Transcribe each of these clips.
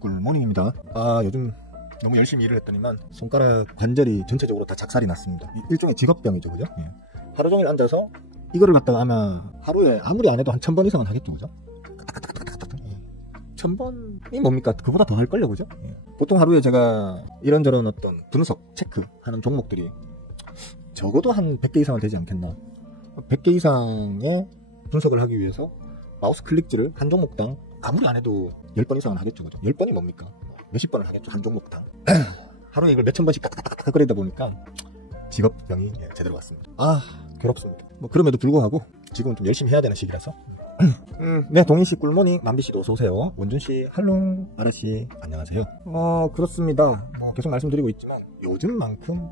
굿모닝입니다. 요즘 너무 열심히 일을 했더니만 손가락 관절이 전체적으로 다 작살이 났습니다. 일종의 직업병이죠, 그죠? 예. 하루 종일 앉아서 이거를 갖다가 아마 하루에 아무리 안 해도 한 1000번 이상은 하겠죠, 그죠? 1000번이 뭡니까? 그보다 더 할걸요, 그죠? 예. 보통 하루에 제가 이런저런 어떤 분석, 체크하는 종목들이 적어도 한 100개 이상은 되지 않겠나. 100개 이상의 분석을 하기 위해서 마우스 클릭질을 한 종목당 아무리 안 해도 10번 이상은 하겠죠, 그죠? 10번이 뭡니까? 몇십 번을 하겠죠, 한 종목당. 하루에 이걸 몇천 번씩 깍깍깍깍 거리다 보니까 직업병이 제대로 왔습니다. 괴롭습니다. 뭐 그럼에도 불구하고 지금은 좀 열심히 해야 되는 시기라서. 네, 동희씨 꿀모닝, 만비씨도 어서오세요. 원준씨, 할롱, 아라씨, 안녕하세요. 그렇습니다. 계속 말씀드리고 있지만 요즘만큼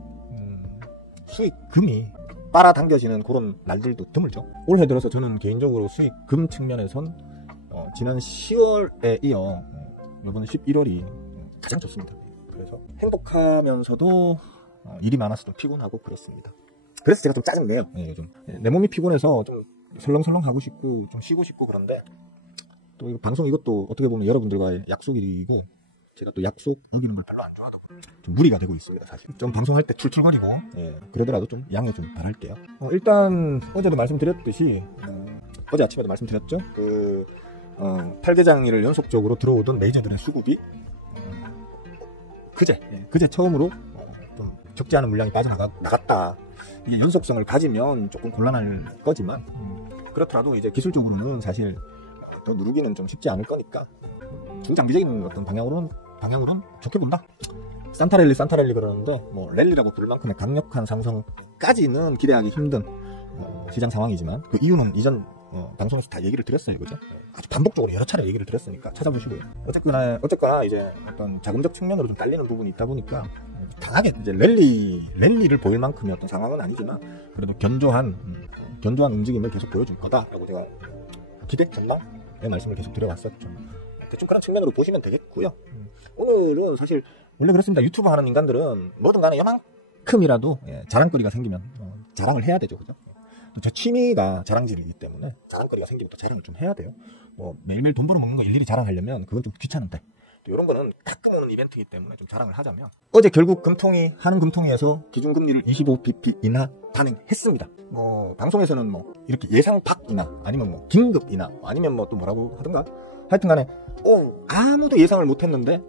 수익금이 빨아당겨지는 그런 날들도 드물죠. 올해 들어서 저는 개인적으로 수익금 측면에선 지난 10월에 이어 이번 11월이 가장 좋습니다. 그래서 행복하면서도 일이 많아서 좀 피곤하고 그렇습니다. 그래서 제가 좀 짜증내요. 요즘 내 몸이 피곤해서 좀 설렁설렁 하고 싶고 좀 쉬고 싶고 그런데 또 이거 방송 이것도 어떻게 보면 여러분들과의 약속이고 제가 또 약속 어기는 걸 별로 안 좋아하고 좀 무리가 되고 있습니다. 사실 좀 방송할 때 출출거리고 그러더라도 좀 양해 좀 바랄게요. 일단 어제도 말씀드렸듯이 어제 아침에도 말씀드렸죠. 8개장일을 연속적으로 들어오던 메이저들의 수급이 그제 처음으로 좀 적지 않은 물량이 빠져나갔다. 이게 연속성을 가지면 조금 곤란할 거지만 그렇더라도 이제 기술적으로는 사실 또 누르기는 좀 쉽지 않을 거니까 중장기적인 어떤 방향으로는 좋게 본다. 산타랠리 그러는데 뭐 랠리라고 부를 만큼의 강력한 상승까지는 기대하기 힘든 시장 상황이지만 그 이유는 이전 방송에서 다 얘기를 드렸어요, 그죠? 아주 반복적으로 여러 차례 얘기를 드렸으니까 찾아보시고요. 어쨌거나 이제 어떤 자금적 측면으로 좀 딸리는 부분이 있다 보니까 강하게 이제 랠리를 보일 만큼의 어떤 상황은 아니지만 그래도 견조한 움직임을 계속 보여줄 거다라고 제가 기대 전망의 말씀을 계속 드려왔었죠. 대충 그런 측면으로 보시면 되겠고요. 오늘은 사실 원래 그렇습니다. 유튜브 하는 인간들은 뭐든 간에 요만큼이라도 자랑거리가 생기면 자랑을 해야 되죠, 그죠? 제 취미가 자랑질이기 때문에 자랑거리가 생기면 또 자랑을 좀 해야 돼요. 뭐 매일매일 돈 벌어먹는 거 일일이 자랑하려면 그건 좀 귀찮은데 또 이런 거는 가끔 오는 이벤트이기 때문에 좀 자랑을 하자면 어제 결국 한은금통위에서 기준금리를 25bp 인하 단행했습니다. 방송에서는 이렇게 예상 밖이나 아니면 긴급이나 아니면 또 뭐라고 하든가 하여튼간에 아무도 예상을 못했는데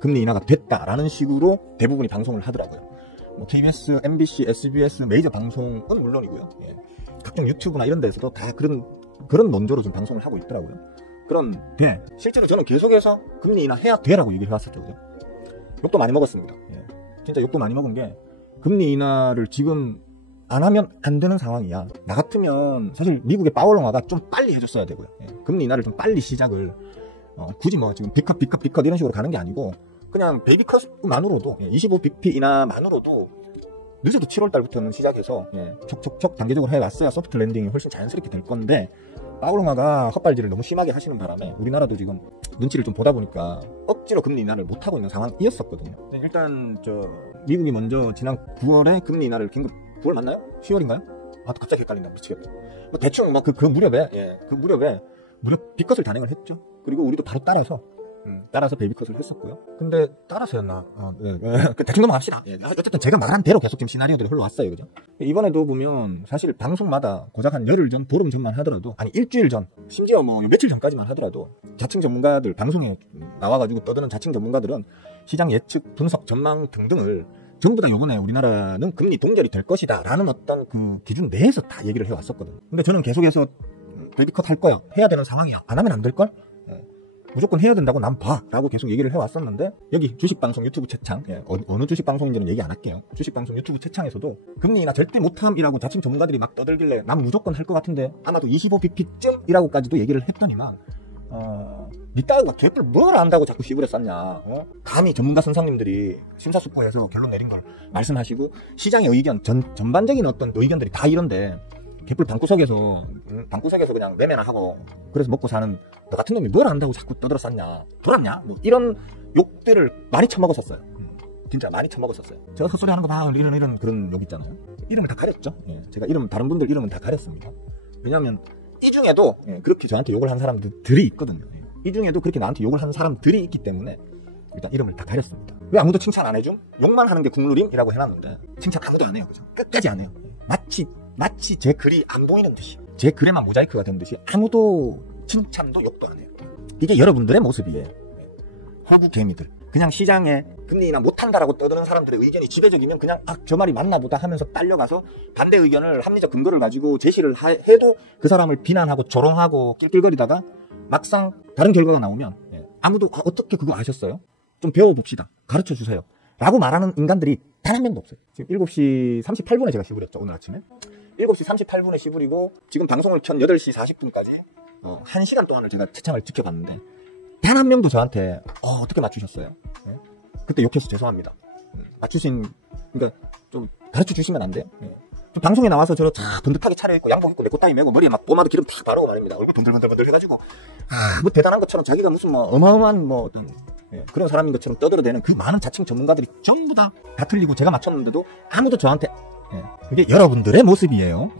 금리 인하가 됐다라는 식으로 대부분이 방송을 하더라고요. KBS, MBC, SBS 메이저 방송은 물론이고요. 각종 유튜브나 이런 데서도 다 그런 논조로 좀 방송을 하고 있더라고요. 그런데 실제로 저는 계속해서 금리 인하 해야 돼라고 얘기를 해왔었죠. 그죠? 욕도 많이 먹었습니다. 진짜 욕도 많이 먹은 게 금리 인하를 지금 안 하면 안 되는 상황이야. 나 같으면 사실 미국의 파월롱아가 좀 빨리 해줬어야 되고요. 금리 인하를 좀 빨리 시작을 굳이 지금 빅컷 이런 식으로 가는 게 아니고 그냥 베이비컷만으로도 25bp 인하만으로도 늦어도 7월달부터는 시작해서 척척척 단계적으로 해왔어야 소프트 랜딩이 훨씬 자연스럽게 될 건데 파월롱아가 헛발질을 너무 심하게 하시는 바람에 우리나라도 지금 눈치를 좀 보다 보니까 억지로 금리 인하를 못하고 있는 상황이었었거든요. 일단 미국이 먼저 지난 9월에 금리 인하를 긴급 9월 맞나요? 10월인가요? 갑자기 헷갈린다. 미치겠다. 대충 그 무렵에 무려 B컷을 단행을 했죠. 그리고 우리도 바로 따라서 베이비컷을 했었고요. 근데 따라서였나? 대충 넘어갑시다. 어쨌든 제가 말한 대로 계속 지금 시나리오들이 흘러왔어요, 그죠? 이번에도 보면 사실 방송마다 고작 한 열흘 전, 보름 전만 하더라도 아니 일주일 전, 심지어 며칠 전까지만 하더라도 자칭 전문가들 방송에 나와가지고 떠드는 자칭 전문가들은 시장 예측, 분석, 전망 등등을 전부 다 요번에 우리나라는 금리 동결이 될 것이다 라는 어떤 그 기준 내에서 다 얘기를 해왔었거든요. 근데 저는 계속해서 베이비컷 할 거야, 해야 되는 상황이야, 안 하면 안 될걸? 무조건 해야 된다고 난 봐 라고 계속 얘기를 해왔었는데 여기 주식방송 유튜브 채창 어느 주식방송인지는 얘기 안 할게요. 주식방송 유튜브 채창에서도 금리 인하 절대 못함이라고 자칭 전문가들이 막 떠들길래 난 무조건 할 것 같은데 아마도 25bp쯤이라고까지도 얘기를 했더니만 니 따위가 개뿔 뭘 안다고 자꾸 시부레 쌌냐. 감히 전문가 선생님들이 심사숙고해서 결론 내린 걸 말씀하시고 시장의 의견 전반적인 어떤 의견들이 다 이런데 개뿔 방구석에서 그냥 매매나 하고 그래서 먹고 사는 너 같은 놈이 뭘 안다고 자꾸 떠들어 쌌냐, 돌았냐, 이런 욕들을 많이 처먹었었어요. 진짜 많이 처먹었었어요. 제가 헛소리 하는 거 봐, 이런 그런 욕 있잖아요. 이름을 다 가렸죠. 제가 다른 분들 이름은 다 가렸습니다. 왜냐하면 이 중에도 그렇게 저한테 욕을 한 사람들이 있거든요. 이 중에도 그렇게 나한테 욕을 하는 사람들이 있기 때문에 일단 이름을 다 가렸습니다. 왜 아무도 칭찬 안 해줌? 욕만 하는 게 국룰임이라고 해놨는데 칭찬 아무도 안 해요. 그죠? 끝까지 안 해요. 마치 제 글이 안 보이는 듯이, 제 글에만 모자이크가 된 듯이 아무도 칭찬도 욕도 안 해요. 이게 여러분들의 모습이에요. 화구개미들. 그냥 시장에 금리 인하 못한다라고 떠드는 사람들의 의견이 지배적이면 그냥 저 말이 맞나 보다 하면서 딸려가서 반대 의견을 합리적 근거를 가지고 제시를 해도 그 사람을 비난하고 조롱하고 낄낄거리다가 막상 다른 결과가 나오면 아무도 어떻게 그거 아셨어요? 좀 배워봅시다. 가르쳐주세요. 라고 말하는 인간들이 단 한 명도 없어요. 지금 7시 38분에 제가 시부렸죠. 오늘 아침에. 7시 38분에 시부리고 지금 방송을 켠 8시 40분까지 1시간 동안을 제가 채창을 지켜봤는데 단 한 명도 저한테 어떻게 맞추셨어요? 네? 그때 욕해서 죄송합니다. 그러니까 좀 가르쳐 주시면 안 돼요? 네. 좀 방송에 나와서 저러 번듯하게 차려입고 양복 입고 내꼬따위 메고 머리에 막 포마드 기름 탁 바르고 말입니다. 얼굴 번들번들 해가지고 뭐 대단한 것처럼 자기가 무슨 뭐 어마어마한 뭐 어떤 그런 사람인 것처럼 떠들어대는 그 많은 자칭 전문가들이 전부 다 틀리고 제가 맞췄는데도 아무도 저한테 그게 여러분들의 모습이에요.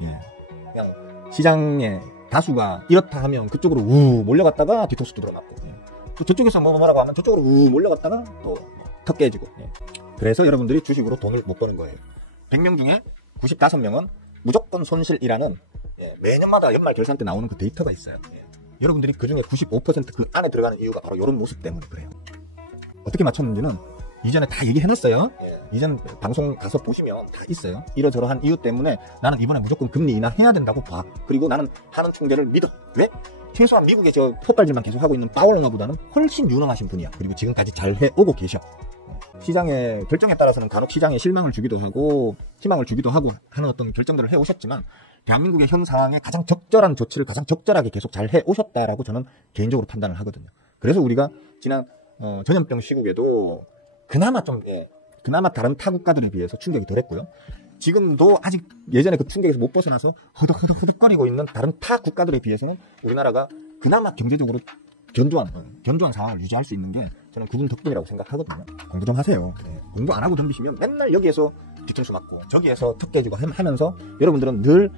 그냥 시장에 다수가 이렇다 하면 그쪽으로 몰려갔다가 뒤통수 들어맞고 또 저쪽에서 뭐라고 하면 저쪽으로 몰려갔다가 또 턱 깨지고 그래서 여러분들이 주식으로 돈을 못 버는 거예요. 100명 중에 95명은 무조건 손실이라는 매년마다 연말 결산 때 나오는 그 데이터가 있어요. 여러분들이 그 중에 95% 그 안에 들어가는 이유가 바로 이런 모습 때문에 그래요. 어떻게 맞췄는지는 이전에 다 얘기해놨어요. 이전 방송 가서 보시면 다 있어요. 이러저러한 이유 때문에 나는 이번에 무조건 금리 인하 해야 된다고 봐. 그리고 나는 하는 총재를 믿어. 왜? 최소한 미국의 저 폭발질만 계속하고 있는 파월러보다는 훨씬 유능하신 분이야. 그리고 지금까지 잘 해오고 계셔. 시장의 결정에 따라서는 간혹 시장에 실망을 주기도 하고 희망을 주기도 하고 하는 어떤 결정들을 해오셨지만 대한민국의 현 상황에 가장 적절한 조치를 가장 적절하게 계속 잘 해오셨다라고 저는 개인적으로 판단을 하거든요. 그래서 우리가 지난 전염병 시국에도 그나마 다른 타 국가들에 비해서 충격이 덜했고요. 지금도 아직 예전에 그 충격에서 못 벗어나서 허덕허덕거리고 있는 다른 타 국가들에 비해서는 우리나라가 그나마 경제적으로 견조한 상황을 유지할 수 있는 게 저는 그분 덕분이라고 생각하거든요. 공부 좀 하세요. 공부 안 하고 덤비시면 맨날 여기에서 뒤통수 맞고 저기에서 턱 깨지고 하면서 여러분들은 늘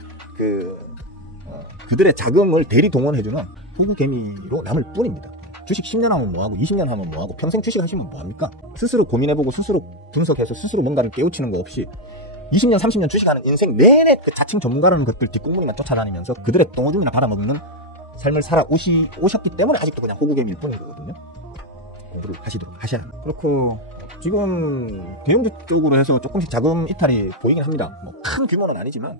그들의 자금을 대리 동원해주는 호구개미로 남을 뿐입니다. 주식 10년 하면 뭐하고 20년 하면 뭐하고 평생 주식 하시면 뭐합니까? 스스로 고민해보고 스스로 분석해서 스스로 뭔가를 깨우치는 거 없이 20년 30년 주식하는 인생 내내 그 자칭 전문가라는 것들 뒷공문이만 쫓아다니면서 그들의 똥오줌이나 받아먹는 삶을 오셨기 때문에 아직도 그냥 호구개미일 뿐인 거거든요. 공부를 하셔야 합니다. 그렇고 지금 대형주 쪽으로 해서 조금씩 자금 이탈이 보이긴 합니다. 뭐 큰 규모는 아니지만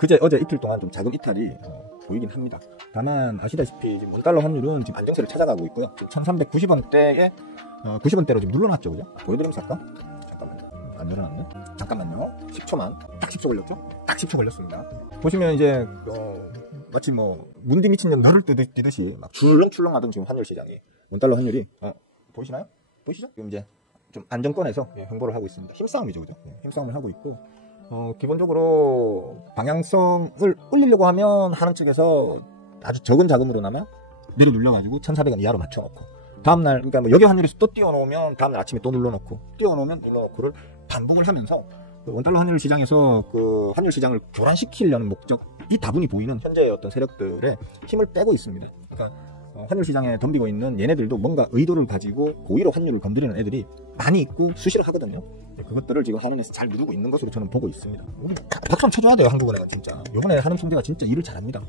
어제 이틀 동안 좀 자금 이탈이 보이긴 합니다. 다만 아시다시피 지금 원달러 환율은 지금 안정세를 찾아가고 있고요. 지금 1390원대에 90원대로 지금 눌러놨죠, 그죠? 보여드리면서 할까? 잠깐만요. 안 늘어났네. 잠깐만요. 10초만. 딱 10초 걸렸죠? 딱 10초 걸렸습니다. 보시면 이제 마치 뭐 문디 미친 년 너를 뛰듯이 막 출렁출렁하던 지금 환율 시장이 원달러 환율이 보이시나요? 보이시죠? 지금 이제 좀 안정권에서 횡보를 하고 있습니다. 힘싸움이죠, 그죠? 힘싸움을 하고 있고 기본적으로 방향성을 올리려고 하면 하는 측에서 아주 적은 자금으로나마 내려 눌려가지고 1,400원 이하로 맞춰놓고 다음날 그러니까 뭐 여기 환율에서 또 띄워놓으면 다음날 아침에 또 눌러놓고 띄워놓으면 눌러놓고를 반복을 하면서 원달러 환율 시장에서 그 환율 시장을 교란시키려는 목적이 다분히 보이는 현재의 어떤 세력들의 힘을 빼고 있습니다. 그러니까 환율 시장에 덤비고 있는 얘네들도 뭔가 의도를 가지고 고의로 환율을 건드리는 애들이 많이 있고 수시로 하거든요. 그것들을 지금 한은에서 잘 누르고 있는 것으로 저는 보고 있습니다. 우리 박수 쳐줘야 돼요, 한국은행은 진짜. 이번에 한은 총재가 진짜 일을 잘합니다.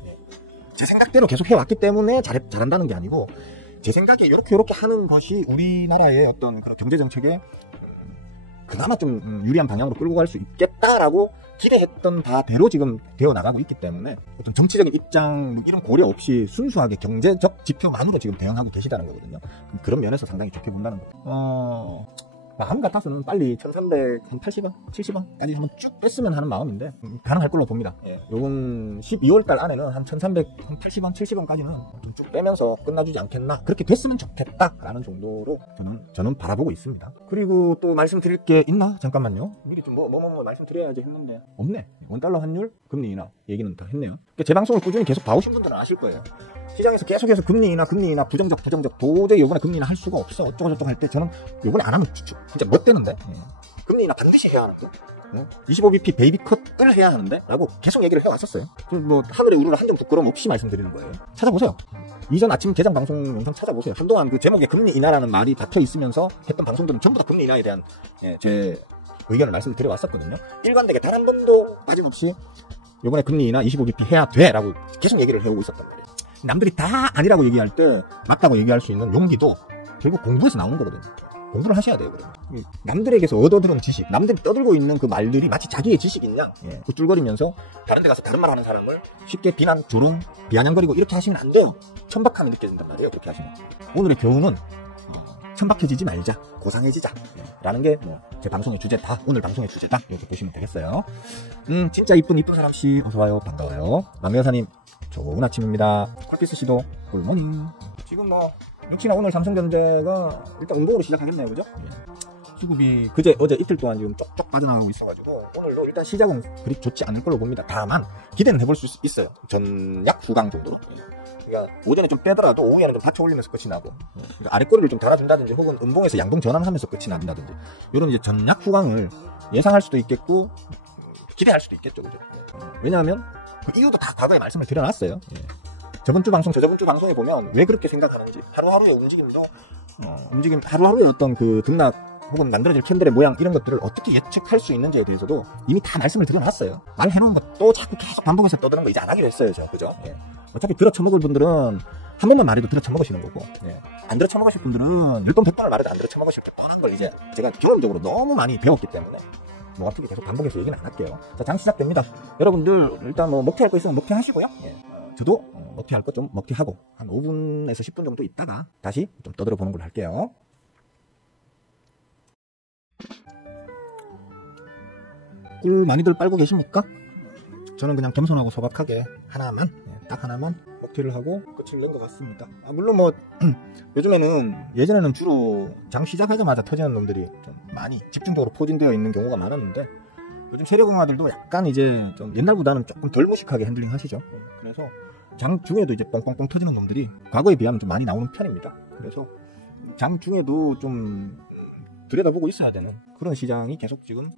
제 생각대로 계속 해왔기 때문에 잘한다는 게 아니고 제 생각에 이렇게 하는 것이 우리나라의 어떤 그런 경제 정책에 그나마 좀 유리한 방향으로 끌고 갈 수 있겠다라고 기대했던 바대로 지금 되어 나가고 있기 때문에 어떤 정치적인 입장 이런 고려 없이 순수하게 경제적 지표만으로 지금 대응하고 계시다는 거거든요. 그런 면에서 상당히 좋게 본다는 거죠. 마음 같아서는 빨리 1380원, 70원까지 한번 쭉 뺐으면 하는 마음인데 가능할 걸로 봅니다. 요번 12월달 안에는 한 1380원, 70원까지는 좀 쭉 빼면서 끝나주지 않겠나, 그렇게 됐으면 좋겠다라는 정도로 저는 바라보고 있습니다. 그리고 또 말씀드릴 게 있나? 잠깐만요. 미리 좀 뭐 말씀드려야지 했는데 없네. 원달러 환율, 금리 인하 얘기는 다 했네요. 그러니까 제 방송을 꾸준히 계속 봐오신 분들은 아실 거예요. 시장에서 계속해서 금리 인하 부정적 도저히 이번에 금리 인하 할 수가 없어 어쩌고저쩌고 할 때 저는 이번에 안 하면 진짜 멋대는데 금리 인하 반드시 해야 하는 거. 25bp 베이비 컷을 해야 하는데 라고 계속 얘기를 해왔었어요. 뭐 하늘의 우르르 한 점 부끄럼 없이 말씀드리는 거예요. 찾아보세요. 이전 아침 개장 방송 영상 찾아보세요. 한동안 그 제목에 금리 인하라는 말이 박혀 있으면서 했던 방송들은 전부 다 금리 인하에 대한 제 의견을 말씀을 드려왔었거든요. 일관되게 단 한 번도 빠짐없이 요번에 금리 인하 25bp 해야 돼 라고 계속 얘기를 해오고 있었단 말이에요. 남들이 다 아니라고 얘기할 때 맞다고 얘기할 수 있는 용기도 결국 공부에서 나오는 거거든요. 공부를 하셔야 돼요. 그러면. 남들에게서 얻어들은 지식, 남들이 떠들고 있는 그 말들이 마치 자기의 지식인 양 굿줄거리면서 다른 데 가서 다른 말 하는 사람을 쉽게 비난, 조롱, 비아냥거리고 이렇게 하시면 안 돼요. 천박함이 느껴진단 말이에요. 그렇게 하시면. 오늘의 교훈은 천박해지지 말자, 고상해지자 라는 게 제 방송의 주제다, 오늘 방송의 주제다 이렇게 보시면 되겠어요. 진짜 이쁜 사람씨 어서와요. 반가워요. 남매 여사님 좋은 아침입니다. 콜피스씨도 굿모닝. 지금 뭐 역시나 오늘 삼성전자가 일단 운동으로 시작하겠네요. 그죠? 수급이 어제 이틀 동안 지금 쪽쪽 빠져나가고 있어가지고 오늘도 일단 시작은 그리 좋지 않을 걸로 봅니다. 다만 기대는 해볼 수 있어요. 전약 후강 정도로. 그러니까 오전에 좀 빼더라도 오후에는 좀 받쳐 올리면서 끝이 나고, 그러니까 아랫꼬리를 좀 달아준다든지 혹은 음봉에서 양봉 전환하면서 끝이 난다든지 이런 이제 전약 후강을 예상할 수도 있겠고 기대할 수도 있겠죠. 그죠? 왜냐하면 그 이유도 다 과거에 말씀을 드려놨어요. 저번 주 방송, 저번 주 방송에 보면 왜 그렇게 생각하는지, 하루하루의 움직임도, 하루하루의 어떤 그 등락 혹은 만들어질 캔들의 모양 이런 것들을 어떻게 예측할 수 있는지에 대해서도 이미 다 말씀을 드려놨어요. 말해놓은 것도 자꾸 계속 반복해서 떠드는 거 이제 안 하기로 했어요. 그죠? 어차피 들어쳐먹을 분들은 한 번만 말해도 들어쳐먹으시는 거고, 안 들어쳐먹으실 분들은 10번 100번을 말해도 안 들어쳐먹으실 게 뻔한 걸 이제 제가 경험적으로 너무 많이 배웠기 때문에 뭐 어떻게 계속 반복해서 얘기는 안 할게요. 자, 장 시작됩니다. 여러분들 일단 뭐 먹튀할 거 있으면 먹튀하시고요. 저도 먹튀할 거 좀 먹튀하고 한 5분에서 10분 정도 있다가 다시 좀 떠들어 보는 걸로 할게요. 꿀 많이들 빨고 계십니까? 저는 그냥 겸손하고 소박하게 하나만, 딱 하나만 먹튀를 하고 끝을 낸 것 같습니다. 물론 뭐 예전에는 주로 장 시작하자마자 터지는 놈들이 좀 많이 집중적으로 포진되어 있는 경우가 많았는데 요즘 세력공화들도 약간 이제 좀 옛날보다는 조금 덜 무식하게 핸들링 하시죠. 그래서 장 중에도 이제 뻥뻥뻥 터지는 놈들이 과거에 비하면 좀 많이 나오는 편입니다. 그래서 장 중에도 좀 들여다보고 있어야 되는 그런 시장이 계속 지금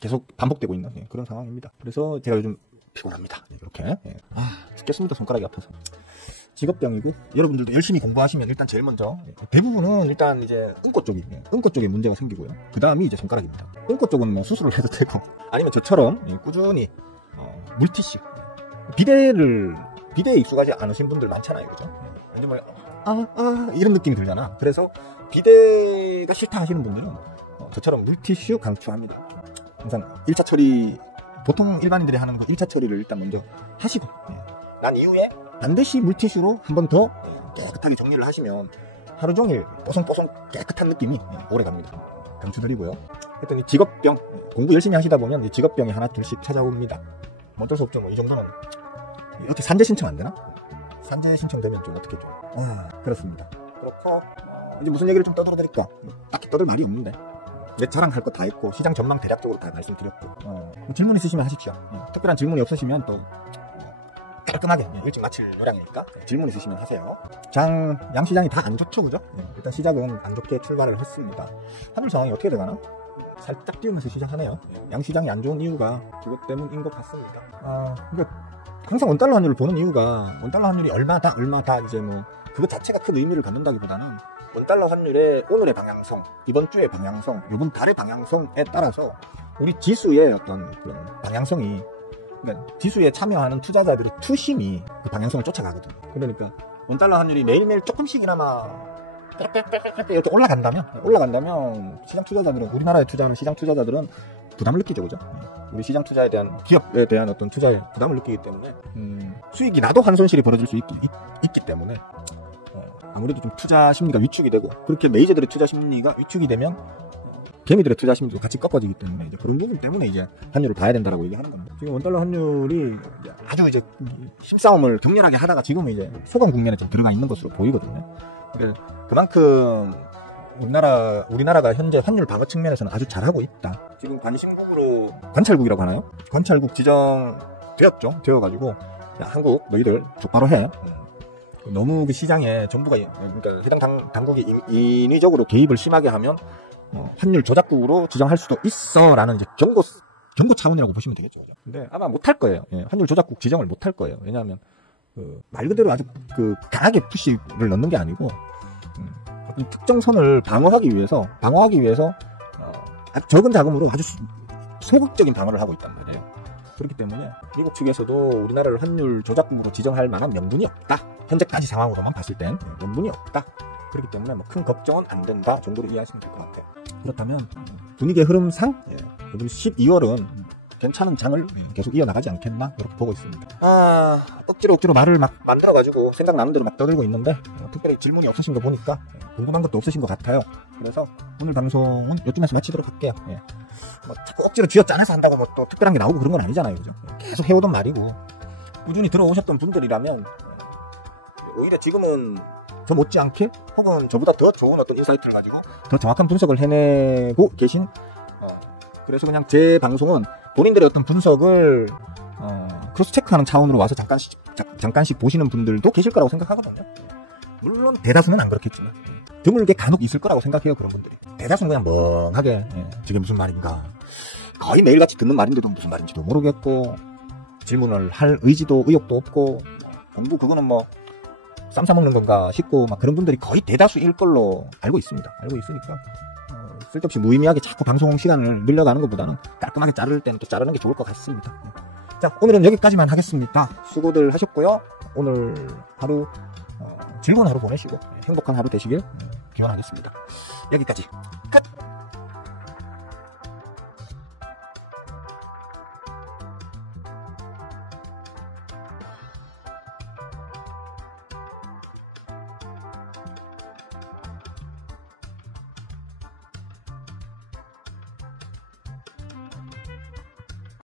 계속 반복되고 있는 그런 상황입니다. 그래서 제가 요즘 피곤합니다. 이렇게 죽겠습니다. 손가락이 아파서. 직업병이고, 여러분들도 열심히 공부하시면 일단 제일 먼저 대부분은 일단 이제 응꼬 쪽에 문제가 생기고요. 그 다음이 이제 손가락입니다. 응꼬 쪽은 뭐 수술을 해도 되고, 아니면 저처럼 꾸준히 물티슈, 비데에 익숙하지 않으신 분들 많잖아요. 그죠? 완전 뭐 이런 느낌이 들잖아. 그래서 비데가 싫다 하시는 분들은 저처럼 물티슈 강추합니다. 항상 1차 처리, 보통 일반인들이 하는 그 1차 처리를 일단 먼저 하시고, 난 이후에 반드시 물티슈로 한 번 더 깨끗하게 정리를 하시면 하루 종일 뽀송뽀송 깨끗한 느낌이 오래 갑니다. 강추드리고요. 하여튼 이 직업병, 공부 열심히 하시다 보면 이 직업병이 하나 둘씩 찾아옵니다. 어쩔 수 없죠. 뭐 이 정도는 어떻게 산재 신청 안 되나? 산재 신청되면 좀 어떻게 좀 그렇습니다. 그렇고 이제 무슨 얘기를 좀 떠들어드릴까? 딱히 떠들 말이 없는데 내 자랑할 거 다 했고 시장 전망 대략적으로 다 말씀드렸고, 질문 있으시면 하십시오. 특별한 질문이 없으시면 또 깔끔하게 일찍 마칠 요량이니까 질문 있으시면 하세요. 양시장이 다 안 좋죠, 그죠? 일단 시작은 안 좋게 출발을 했습니다. 하늘 상황이 어떻게 되가나? 살짝 띄우면서 시작하네요. 양시장이 안 좋은 이유가 그것 때문인 것 같습니다. 그러니까 항상 원달러 환율을 보는 이유가 원달러 환율이 얼마다 이제 뭐 그것 자체가 큰 의미를 갖는다기보다는 원달러 환율의 오늘의 방향성, 이번 주의 방향성, 이번 달의 방향성에 따라서 우리 지수의 어떤 그런 방향성이, 그러니까 지수에 참여하는 투자자들의 투심이 그 방향성을 쫓아가거든요. 그러니까 원달러 환율이 매일매일 조금씩이나마 이렇게 올라간다면 시장 투자자들은, 우리나라에 투자하는 시장 투자자들은 부담을 느끼죠, 그죠? 우리 시장 투자에 대한, 기업에 대한 어떤 투자에 부담을 느끼기 때문에 수익이 나도 한 손실이 벌어질 수 있기 때문에 아무래도 좀 투자 심리가 위축이 되고, 그렇게 메이저들의 투자 심리가 위축이 되면 개미들의 투자 심리도 같이 꺾어지기 때문에 이제 그런 부분 때문에 이제 환율을 봐야 된다라고 얘기하는 겁니다. 지금 원달러 환율이 아주 이제 힘싸움을 격렬하게 하다가 지금은 이제 소강 국면에 좀 들어가 있는 것으로 보이거든요. 그러니까 그만큼 우리나라가 현재 환율 방어 측면에서는 아주 잘하고 있다. 지금 관심국으로 관찰국이라고 하나요? 관찰국 되어가지고 야, 한국 너희들 족바로 해. 너무 그 시장에 정부가, 그러니까 해당 당국이 인위적으로 개입을 심하게 하면 환율 조작국으로 지정할 수도 있어 라는 이제 경고 정보 차원이라고 보시면 되겠죠. 근데 아마 못할 거예요. 예, 환율 조작국 지정을 못할 거예요. 왜냐하면 말 그대로 아주 강하게 푸시를 넣는 게 아니고 어떤 특정 선을 방어하기 위해서 아주 적은 자금으로 아주 소극적인 방어를 하고 있단 말이에요. 그렇기 때문에 미국 측에서도 우리나라를 환율 조작국으로 지정할 만한 명분이 없다. 현재까지 상황으로만 봤을 땐 명분이 없다. 그렇기 때문에 뭐 큰 걱정은 안 된다 정도로 이해하시면 될 것 같아요. 그렇다면 분위기의 흐름상 이번 12월은 괜찮은 장을 계속 이어나가지 않겠나 이렇게 보고 있습니다. 억지로 말을 막 만들어가지고 생각나는 대로 막 떠들고 있는데 특별히 질문이 없으신 거 보니까 궁금한 것도 없으신 것 같아요. 그래서 오늘 방송은 이쯤에서 마치도록 할게요. 뭐 자꾸 억지로 쥐어짜내서 한다고 뭐 또 특별한 게 나오고 그런 건 아니잖아요. 그죠? 계속 해오던 말이고 꾸준히 들어오셨던 분들이라면 오히려 지금은 저 못지않게 혹은 저보다 더 좋은 어떤 인사이트를 가지고 더 정확한 분석을 해내고 계신 그래서 그냥 제 방송은 본인들의 어떤 분석을 크로스 체크하는 차원으로 와서 잠깐씩 보시는 분들도 계실 거라고 생각하거든요. 물론 대다수는 안 그렇겠지만 드물게 간혹 있을 거라고 생각해요. 그런 분들이. 대다수는 그냥 멍하게 저게 무슨 말인가 거의 매일같이 듣는 말인데도 무슨 말인지도 모르겠고 질문을 할 의욕도 없고 공부 그거는 뭐 쌈 싸먹는 건가 싶고 막 그런 분들이 거의 대다수일 걸로 알고 있습니다. 알고 있으니까 쓸데없이 무의미하게 자꾸 방송 시간을 늘려가는 것보다는 깔끔하게 자를 때는 또 자르는 게 좋을 것 같습니다. 자, 오늘은 여기까지만 하겠습니다. 수고들 하셨고요. 오늘 하루 즐거운 하루 보내시고 행복한 하루 되시길 기원하겠습니다. 여기까지 끝!